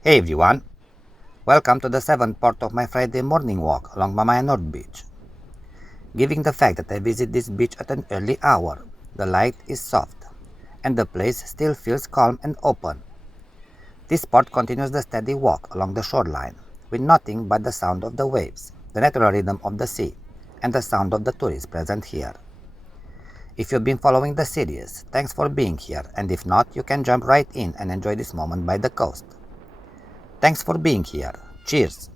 Hey everyone, welcome to the seventh part of my Friday morning walk along Mamaia Nord beach. Given the fact that I visit this beach at an early hour, the light is soft, and the place still feels calm and open. This part continues the steady walk along the shoreline, with nothing but the sound of the waves, the natural rhythm of the sea, and the sound of the tourists present here. If you've been following the series, thanks for being here, and if not, you can jump right in and enjoy this moment by the coast. Thanks for being here. Cheers!